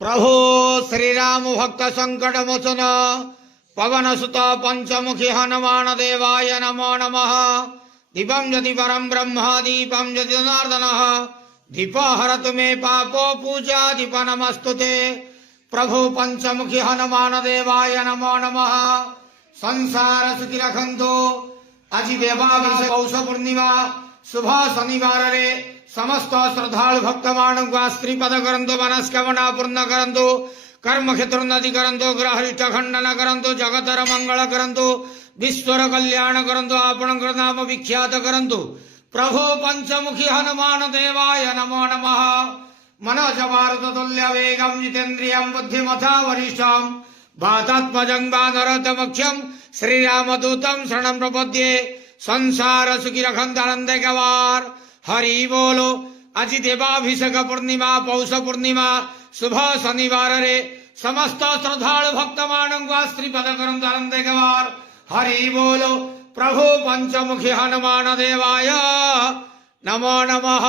प्रभो श्रीराम भक्त संकट मोचन पवन सुत पंचमुखी हनुमान देवाय नमो नमः। दीपं यदि परम ब्रह्म दीपं यदि जनार्दन दीप हरतु मे पापो पूजा दीप नमस्तुते। प्रभु पंचमुखी हनुमान देवाय नमो नमः। संसार सुखी रखंतो आज देवाभिषेक पौष पूर्णिमा शुभ शनिवार रे समस्त श्रद्धालु भक्त मान स्त्रीपद करंतु मनस्कामना पूर्ण करंतु कर्म क्षेत्र उन्नति करंतु ग्रहरिष्ट खंडन करंतु जगतर मंगल करंतु विश्वर कल्याण करंतु आपण नाम विख्यात करंतु। प्रभु पंचमुखी हनुमान देवाय नमो नमः। मनोज मारुत तुल्य वेगं जितेन्द्रियं बुद्धिमता वरिष्ठं वातात्मजं वानरतमख्यं श्रीरामदूतं शरणं प्रपद्ये। संसार सुखी रखंत आनंद गवार हरि बोलो। आज देवाभिषेक पूर्णिमा पौष पूर्णिमा शुभ शनिवार रे समस्त श्रद्धालु भक्त मान स्त्रीपद करंत आनंद गवार हरि बोलो। प्रभु पंचमुखी हनुमान देवाय नमो नमः।